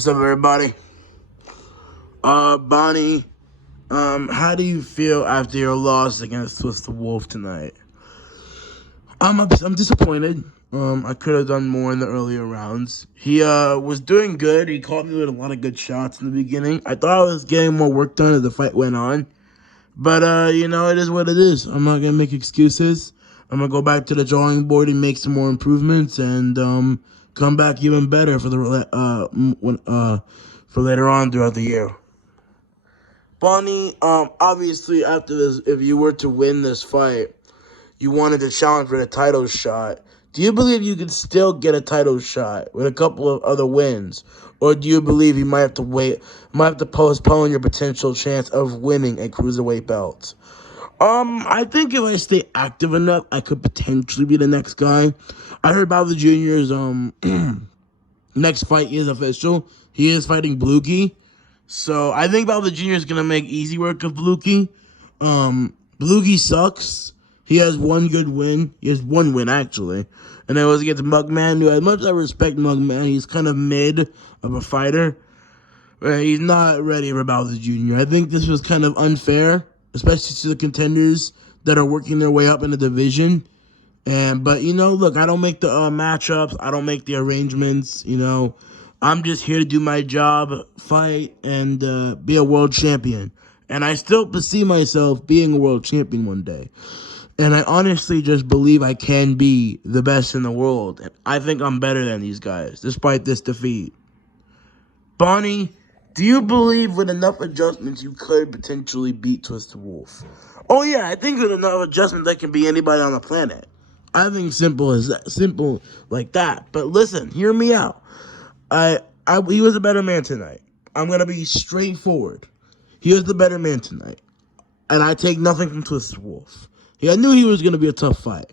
What's up, everybody? Bonnie, how do you feel after your loss against Twister Wolf tonight? I'm disappointed. I could have done more in the earlier rounds. He was doing good. He caught me with a lot of good shots in the beginning. I thought I was getting more work done as the fight went on. But it is what it is. I'm not gonna make excuses. I'm gonna go back to the drawing board and make some more improvements and come back even better for for later on throughout the year. Bonnie, obviously after this, if you were to win this fight, you wanted to challenge for the title shot. Do you believe you could still get a title shot with a couple of other wins? Or do you believe you might have to postpone your potential chance of winning a cruiserweight belt? I think if I stay active enough, I could potentially be the next guy. I heard about the juniors, next fight is official. He is fighting Bluki. So I think Balder Jr. is gonna make easy work of Bluki. Bluki sucks. He has one good win. He has one win actually, and it was against Mugman. Who, as much as I respect Mugman, he's kind of mid of a fighter. He's not ready for Balder Jr. I think this was kind of unfair, especially to the contenders that are working their way up in the division. But look, I don't make the matchups. I don't make the arrangements. I'm just here to do my job, fight, and be a world champion. And I still see myself being a world champion one day. And I honestly just believe I can be the best in the world. And I think I'm better than these guys, despite this defeat. Bonnie, do you believe with enough adjustments you could potentially beat Twister Wolf? Oh yeah, I think with enough adjustments I can beat anybody on the planet. I think simple like that. But listen, hear me out. He was a better man tonight. I'm gonna be straightforward. He was the better man tonight, and I take nothing from Twister Wolf. I knew he was gonna be a tough fight.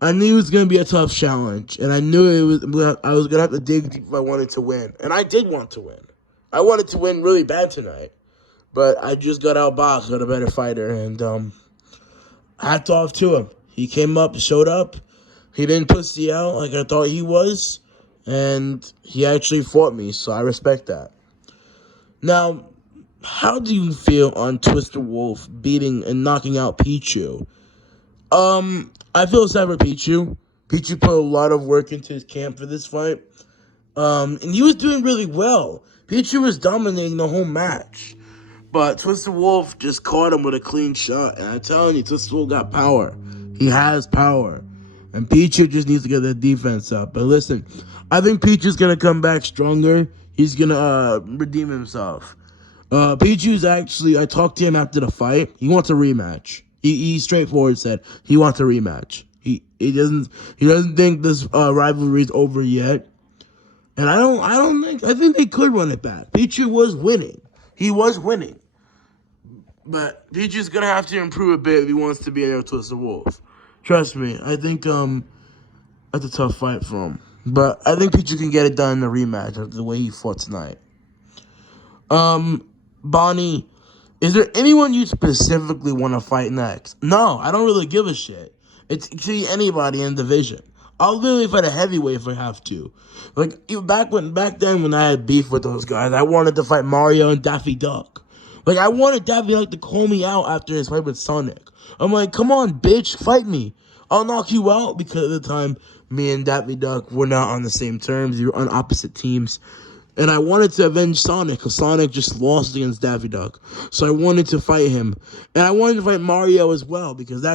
I knew it was gonna be a tough challenge, and I knew I was gonna have to dig deep if I wanted to win, and I did want to win. I wanted to win really bad tonight, but I just got outboxed with a better fighter, and hats off to him. He came up, showed up. He didn't pussy out like I thought he was. And he actually fought me, so I respect that. Now, how do you feel on Twister Wolf beating and knocking out Pichu? I feel sad for Pichu. Pichu put a lot of work into his camp for this fight. And he was doing really well. Pichu was dominating the whole match. But Twister Wolf just caught him with a clean shot. And I'm telling you, Twister Wolf got power. He has power. And Pichu just needs to get that defense up. But listen, I think Pichu's going to come back stronger. He's going to redeem himself. Pichu's actually, I talked to him after the fight. He wants a rematch. He straightforward said he wants a rematch. He doesn't think this rivalry is over yet. And I think they could run it back. Pichu was winning. He was winning. But Pichu's going to have to improve a bit if he wants to be able to Twister Wolf. Trust me, I think that's a tough fight for him. But I think Pichu can get it done in the rematch after the way he fought tonight. Bonnie, is there anyone you specifically want to fight next? No, I don't really give a shit. It could be anybody in the division. I'll literally fight a heavyweight if I have to. Like back then when I had beef with those guys, I wanted to fight Mario and Daffy Duck. Like I wanted Daffy Duck to call me out after his fight with Sonic. I'm like, come on, bitch, fight me. I'll knock you out, because at the time, me and Daffy Duck were not on the same terms. We were on opposite teams. And I wanted to avenge Sonic, because Sonic just lost against Daffy Duck. So I wanted to fight him. And I wanted to fight Mario as well, because I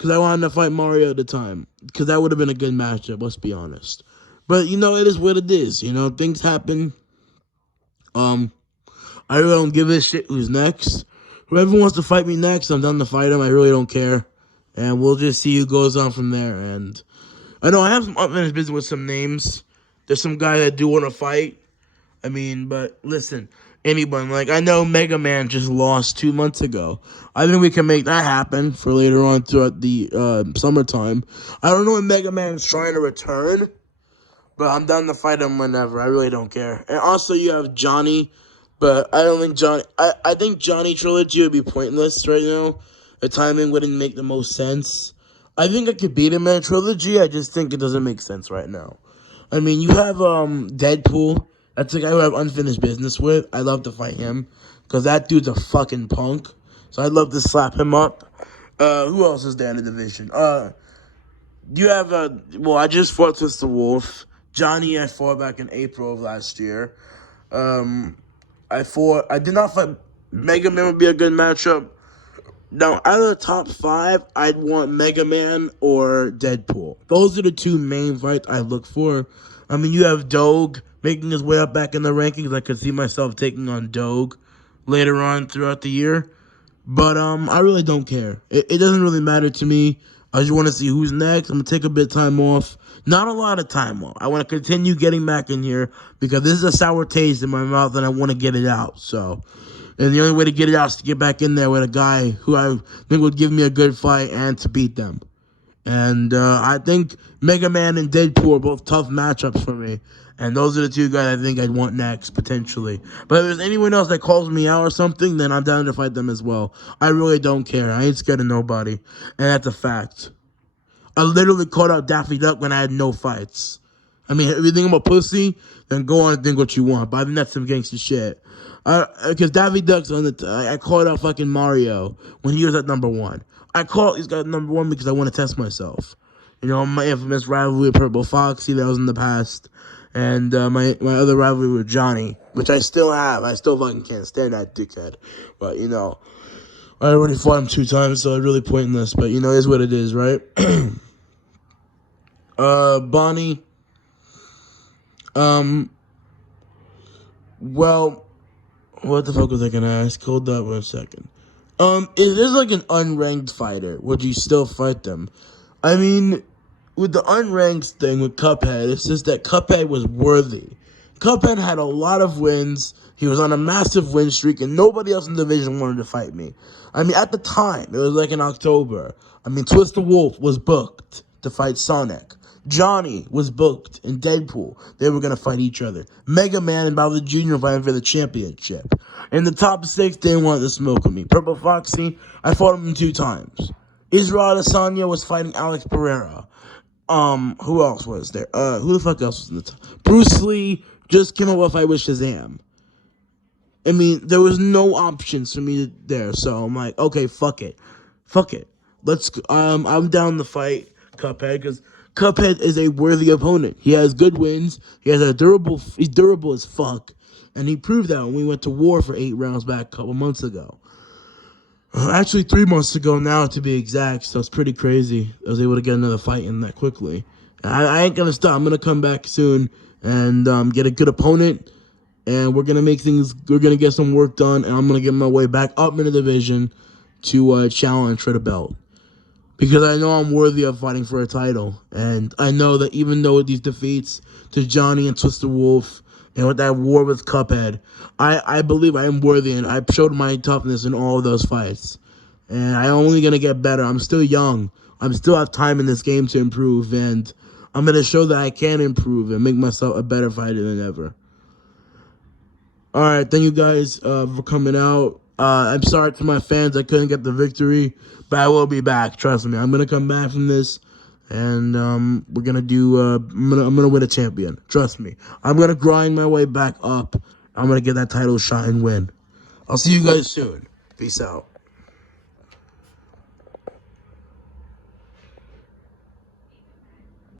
wanted to fight Mario at the time. Because that would have been a good matchup, let's be honest. But, it is what it is. Things happen. I really don't give a shit who's next. Whoever wants to fight me next, I'm down to fight him. I really don't care. And we'll just see who goes on from there. And I know I have some unfinished business with some names. There's some guys that do want to fight. But listen, anyone. Like, I know Mega Man just lost 2 months ago. I think we can make that happen for later on throughout the summertime. I don't know when Mega Man's trying to return, but I'm down to fight him whenever. I really don't care. And also, you have Johnny. But I don't think Johnny... I think Johnny Trilogy would be pointless right now. The timing wouldn't make the most sense. I think I could beat him in a Trilogy. I just think it doesn't make sense right now. You have Deadpool. That's the guy who I have unfinished business with. I'd love to fight him because that dude's a fucking punk. So I'd love to slap him up. Who else is there in the division? You have well, I just fought Twister Wolf. Johnny, I fought back in April of last year. I did not fight. Mega Man would be a good matchup. Now, out of the top 5, I'd want Mega Man or Deadpool. Those are the 2 main fights I look for. I mean, you have Doge making his way up back in the rankings. I could see myself taking on Doge later on throughout the year. But I really don't care. It doesn't really matter to me. I just want to see who's next. I'm going to take a bit of time off. Not a lot of time off. I want to continue getting back in here because this is a sour taste in my mouth and I want to get it out. So, and the only way to get it out is to get back in there with a guy who I think would give me a good fight and to beat them. And I think Mega Man and Deadpool are both tough matchups for me. And those are the 2 guys I think I'd want next, potentially. But if there's anyone else that calls me out or something, then I'm down to fight them as well. I really don't care. I ain't scared of nobody. And that's a fact. I literally called out Daffy Duck when I had no fights. I mean, if you think I'm a pussy, then go on and think what you want. But I think that's some gangster shit. Because Daffy Duck's on the... I called out fucking Mario when he was at number 1. I called these guys number 1 because I want to test myself. You know, my infamous rivalry with Purple Foxy that was in the past. And my other rivalry with Johnny, which I still have. I still fucking can't stand that dickhead. But, you know, I already fought him 2 times, so it's really pointless. But, you know, it is what it is, right? Bonnie. Well, what the fuck was I gonna ask? Hold up 1 second. If there's like an unranked fighter, would you still fight them? I mean, with the unranked thing with Cuphead, it's just that Cuphead was worthy. Cuphead had a lot of wins. He was on a massive win streak, and nobody else in the division wanted to fight me. I mean, at the time, it was like in October. I mean, Twister Wolf was booked to fight Sonic. Johnny was booked in Deadpool. They were going to fight each other. Mega Man and Bowser Jr. fighting for the championship. In the top 6, they didn't want to smoke with me. Purple Foxy, I fought him 2 times. Israel Adesanya was fighting Alex Pereira. Who else was there? Who the fuck else was in the top? Bruce Lee just came up with a fight with Shazam. I mean, there was no options for me there, so I'm like, okay, fuck it. I'm down to fight Cuphead, because Cuphead is a worthy opponent. He has good wins, he's durable as fuck, and he proved that when we went to war for 8 rounds back a couple months ago. Actually, 3 months ago now, to be exact, so it's pretty crazy. I was able to get another fight in that quickly. I ain't gonna stop. I'm gonna come back soon and get a good opponent, and we're gonna get some work done, and I'm gonna get my way back up in the division to challenge for the belt. Because I know I'm worthy of fighting for a title, and I know that even though with these defeats to Johnny and Twister Wolf, and with that war with Cuphead, I believe I am worthy, and I showed my toughness in all of those fights. And I'm only going to get better. I'm still young. I still have time in this game to improve, and I'm going to show that I can improve and make myself a better fighter than ever. Alright, thank you guys for coming out. I'm sorry to my fans I couldn't get the victory, but I will be back. Trust me, I'm going to come back from this. And we're gonna do. I'm gonna win a champion. Trust me. I'm gonna grind my way back up. I'm gonna get that title shot and win. I'll see you guys soon. Peace out.